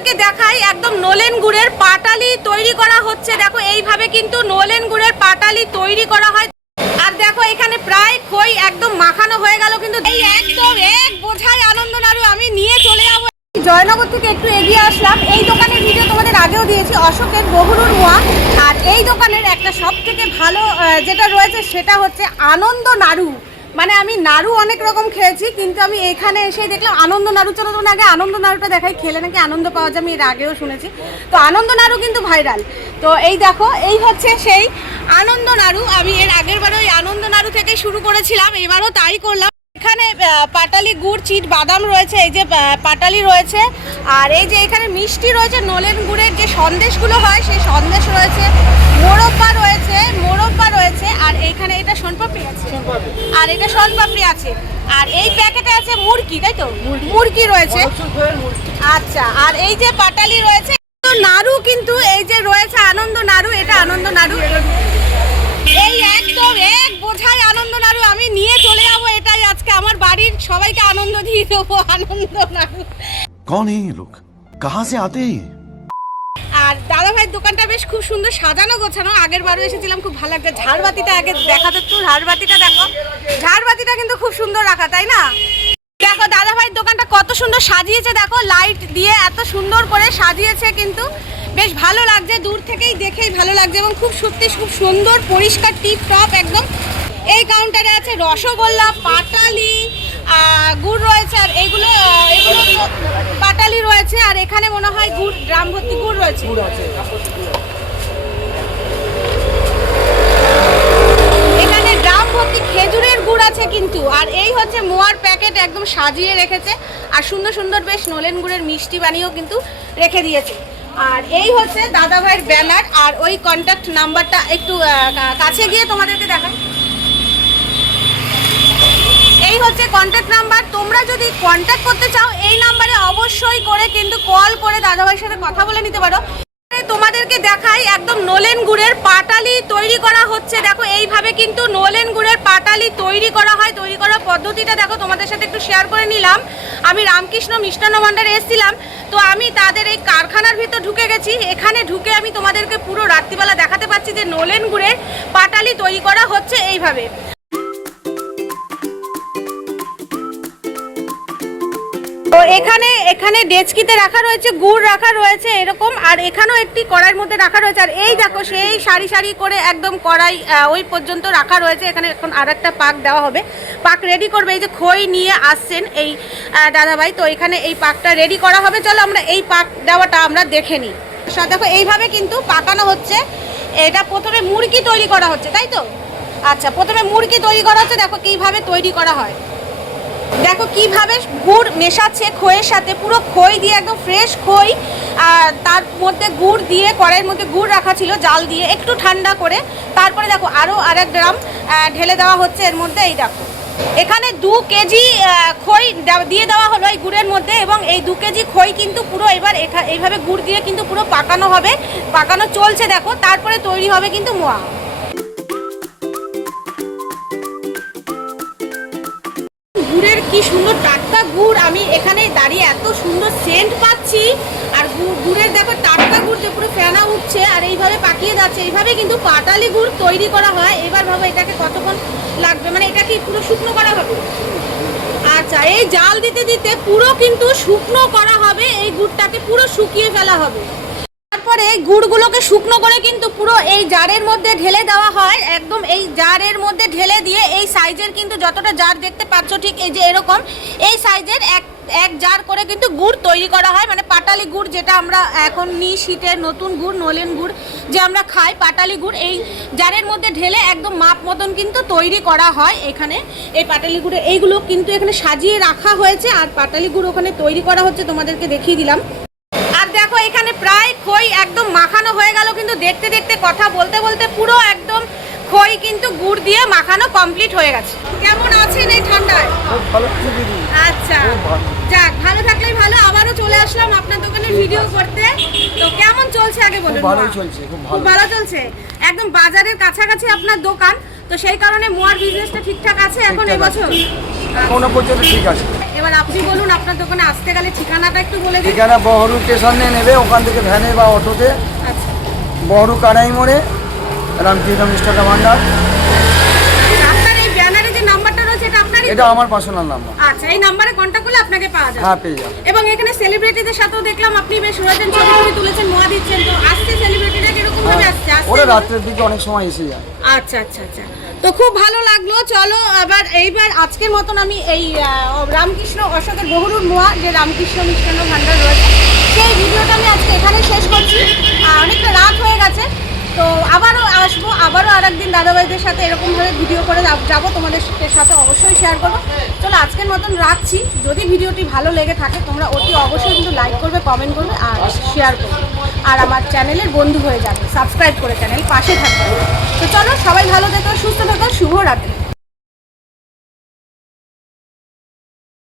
তোমাদেরকে দেখাই একদম নলেন গুড়ের পাটালি তৈরি করা হচ্ছে। দেখো এইভাবে কিন্তু নলেন গুড়ের পাটালি তৈরি করা হয়। আর দেখো এখানে প্রায় খই একদম মাখানো হয়ে গেল, কিন্তু এই একদম এক বোঝাই আনন্দ নাড়ু আমি নিয়ে চলে যাবো। জয়নগর থেকে একটু এগিয়ে আসলাম। এই দোকানের ভিডিও তোমাদের আগেও দিয়েছি, অশোকের বহুরুর মোয়া। আর এই দোকানের একটা সব থেকে ভালো যেটা রয়েছে সেটা হচ্ছে আনন্দ নাড়ু। মানে আমি নাড়ু অনেক রকম খেয়েছি, কিন্তু আমি এখানে এসে দেখলাম আনন্দ নাড়ু। চলো তোমার আগে আনন্দ নাড়ুটা দেখাই, খেলে নাকি আনন্দ পাওয়া যায়, আমি এর আগেও শুনেছি। তো আনন্দ নাড়ু কিন্তু ভাইরাল। তো এই দেখো এই হচ্ছে সেই আনন্দ নাড়ু। আমি এর আগের বারে ওই আনন্দ নাড়ু থেকে শুরু করেছিলাম, এবারও তাই করলাম। এখানে পাটালি গুড় চিট বাদাম রয়েছে, এই যে পাটালি রয়েছে, আর এই যে এখানে মিষ্টি রয়েছে, নলেন গুড়ের যে সন্দেশগুলো হয় সেই সন্দেশ রয়েছে, মোরব্বা রয়েছে, আর এইখানে এটা সোনপাপড়ি আছে, আর এটা সোনপাপড়ি আছে, আর এই প্যাকেটে আছে মুরগি, তাই তো মুরগি রয়েছে। আচ্ছা, আর এই যে পাটালি রয়েছে নাড়ু, কিন্তু এই যে রয়েছে আনন্দ নাড়ু, এটা আনন্দ নাড়ু। এই একদম এক বোঝাই আনন্দ নাড়ু আমি নিয়ে চলে যাবো। এটাই আজকে আমার বাড়ির সবাইকে আনন্দ দিয়ে দেবো, আনন্দ নাড়ু। कौन है ये लोग, कहाँ से आते हैं? আর দাদা ভাইয়ের দোকানটা বেশ খুব সুন্দর সাজানো গোছানো। আগের বারও এসেছিলাম, খুব ভালো লাগছে। ঝাড়বাতিটা আগে দেখাতে, একটু ঝাড়বাতিটা দেখো, ঝাড়বাতিটা কিন্তু খুব সুন্দর রাখা, তাই না? দেখো দাদা ভাইয়ের দোকানটা কত সুন্দর সাজিয়েছে, দেখো লাইট দিয়ে এত সুন্দর করে সাজিয়েছে, কিন্তু বেশ ভালো লাগছে। দূর থেকেই দেখেই ভালো লাগছে, এবং খুব সত্যি খুব সুন্দর পরিষ্কার টিপ টপ একদম। এই কাউন্টারে আছে রসগোল্লা, পাটালি, গুড় রয়েছে, আর এগুলো পাটালি রয়েছে, আর এখানে মনে হয় গুড় ড্রাম ভর্তি গুড় রয়েছে। এখানে ড্রাম ভর্তি খেজুরের গুড় আছে কিন্তু। আর এই হচ্ছে মোয়ার প্যাকেট একদম সাজিয়ে রেখেছে, আর সুন্দর সুন্দর বেশ নলেন গুড়ের মিষ্টি বানিয়েও কিন্তু রেখে দিয়েছে। আর এই হচ্ছে দাদা ভাইয়ের ব্যানার, আর ওই কন্ট্যাক্ট নাম্বারটা একটু কাছে গিয়ে তোমাদেরকে দেখাই। এই হচ্ছে কন্ট্যাক্ট নাম্বার। তোমরা যদি কন্ট্যাক্ট করতে চাও এই নাম্বারে অবশ্যই করে কিন্তু কল করে দাদা ভাইয়ের সাথে কথা বলে নিতে পারো। তোমাদেরকে দেখাই একদম নলেন গুড়ের পাটালি তৈরি করা হচ্ছে। দেখো এইভাবে কিন্তু নলেন গুড়ের পাটালি তৈরি করা হয়। তৈরি করার পদ্ধতিটা দেখো, তোমাদের সাথে একটু শেয়ার করে নিলাম। আমি রামকৃষ্ণ মিষ্টান্ন ভাণ্ডারে এসেছিলাম, তো আমি তাদের এই কারখানার ভিতর ঢুকে গেছি। এখানে ঢুকে আমি তোমাদেরকে পুরো রাত্রিবেলা দেখাতে পাচ্ছি যে নলেন গুড়ের পাটালি তৈরি করা হচ্ছে এইভাবে। তো এখানে ডেচকিতে রাখা রয়েছে, গুড় রাখা রয়েছে এরকম, আর এখানেও একটি কড়াইয়ের মধ্যে রাখা রয়েছে। আর এই দেখো সেই সারি সারি করে একদম কড়াই ওই পর্যন্ত রাখা রয়েছে। এখানে এখন আর একটা পাক দেওয়া হবে, পাক রেডি করবে। এই যে খই নিয়ে আসছেন এই দাদাভাই, তো এখানে এই পাকটা রেডি করা হবে। চলো আমরা এই পাক দেওয়াটা আমরা দেখে নিই। দেখো এইভাবে কিন্তু পাকানো হচ্ছে। এটা প্রথমে মুরগি তৈরি করা হচ্ছে, তাই তো? আচ্ছা, প্রথমে মুরগি তৈরি করা হচ্ছে। দেখো কিভাবে তৈরি করা হয়, দেখো কিভাবে গুড় মেশাচ্ছে খইয়ের সাথে, পুরো খই দিয়ে একদম ফ্রেশ খই, আর তার মধ্যে গুড় দিয়ে কড়াইয়ের মধ্যে গুড় রাখা ছিল জাল দিয়ে একটু ঠান্ডা করে, তারপরে দেখো আরও আরেক ড্রাম ঢেলে দেওয়া হচ্ছে এর মধ্যে। এই দেখো এখানে 2 কেজি খই দিয়ে দেওয়া হলো এই গুড়ের মধ্যে, এবং এই 2 কেজি খই কিন্তু পুরো এবার এইভাবে গুড় দিয়ে কিন্তু পুরো পাকানো হবে, পাকানো চলছে দেখো। তারপরে তৈরি হবে কিন্তু মোয়া। গুড়ের কি সুন্দর টাটকা গুড়, আমি এখানে দাঁড়িয়ে এত সুন্দর সেন্ট পাচ্ছি। আর গুড়ের দেখো টাটকা গুড় যে পুরো ফেনা উঠছে, আর এইভাবে পাকিয়ে যাচ্ছে। এইভাবে কিন্তু পাটালি গুড় তৈরি করা হয়। এবার ভাবো এটাকে কতক্ষণ লাগবে, মানে এটা কি পুরো শুকনো করা হবে? আচ্ছা, এই জাল দিতে দিতে পুরো কিন্তু শুকনো করা হবে, এই গুড়টাকে পুরো শুকিয়ে ফেলা হবে। তারপরে এই গুড়গুলোকে শুকনো করে কিন্তু পুরো এই জারের মধ্যে ঢেলে দেওয়া হয়। একদম এই জারের মধ্যে ঢেলে দিয়ে এই সাইজের কিন্তু যতটা জার দেখতে পাচ্ছ ঠিক এই যে এরকম এই সাইজের এক জার করে কিন্তু গুড় তৈরি করা হয়। মানে পাটালি গুড় যেটা আমরা এখন নিই, শীতের নতুন গুড় নলেন গুড় যে আমরা খাই, পাটালি গুড় এই জারের মধ্যে ঢেলে একদম মাপ মতন কিন্তু তৈরি করা হয়। এখানে এই পাটালি গুড়ে এইগুলো কিন্তু এখানে সাজিয়ে রাখা হয়েছে, আর পাটালি গুড় ওখানে তৈরি করা হচ্ছে, তোমাদেরকে দেখিয়ে দিলাম। আর দেখো এখানে প্রায় খই একদম মাখানো হয়ে গেল, কিন্তু দেখতে দেখতে কথা বলতে বলতে পুরো একদম খই কিন্তু গুড় দিয়ে মাখানো কমপ্লিট হয়ে গেছে। কেমন আছেন এই ঠান্ডায়? আচ্ছা, যাক, ভালো থাকলেই ভালো। আবারও চলে আসলাম আপনার দোকানের ভিডিও করতে। তো কেমন চলছে আগে বলুন? খুব ভালো চলছে, একদম বাজারের কাছাকাছি আপনার দোকান, তো সেই কারণে মোয়ার বিজনেসটা ঠিকঠাক আছে এখন এবছর? এখনো পর্যন্ত ঠিক আছে। এবার আপনি বলুন আপনার দোকানে আসতে গেলে ঠিকানাটা একটু বলে দিন। ঠিকানা বহরু স্টেশনে নেবে, ওখান থেকে ভ্যানে বা অটোতে আচ্ছা, বহরু কানাই মোড়ে রামকৃষ্ণ মিষ্টান্ন ভান্ডার। আপনার এই ব্যানারে যে নাম্বারটা রয়েছে এটা আপনারই তো? এটা আমার পার্সোনাল নাম্বার। আচ্ছা, এই নাম্বারে কন্ট্যাক্ট করলে আপনাকে পাওয়া যাবে। হ্যাঁ, পেয়ে যাবে। এবং এখানে সেলিব্রিটিদের সাথেও দেখলাম আপনি বেশ রয়েছেন, ছবি টবি তুলেছেন, মোয়া দিচ্ছেন, তো আসছে সেলিব্রিটিরা কিরকম ভাবে আসছে? আসছে ওরা বলতে- রাত্রের দিকে অনেক সময় এসে যায়। আচ্ছা আচ্ছা আচ্ছা, তো খুব ভালো লাগলো। চলো আবার এইবার আজকের মতন আমি এই রামকৃষ্ণ অশোকের বহরুর মোয়া যে রামকৃষ্ণ মিষ্টান্ন ভান্ডার রয়েছে সেই ভিডিওটা আমি আজকে এখানে শেষ করছি। অনেকটা রাত হয়ে গেছে, তো আবারও আসবো, আবারও আর একদিন দাদাভাইদের সাথে এরকমভাবে ভিডিও করে যাবো, তোমাদের সাথে অবশ্যই শেয়ার করবো। চলো আজকের মতন রাখছি। যদি ভিডিওটি ভালো লেগে থাকে তোমরা অতি অবশ্যই কিন্তু লাইক করবে, কমেন্ট করবে আর শেয়ার করবে, আর আমার চ্যানেলের বন্ধু হয়ে যাবে, সাবস্ক্রাইব করে চ্যানেল পাশে থাকবে। তো চলো সবাই ভালো থেকো, সুস্থ থেকো, শুভরাত্রি।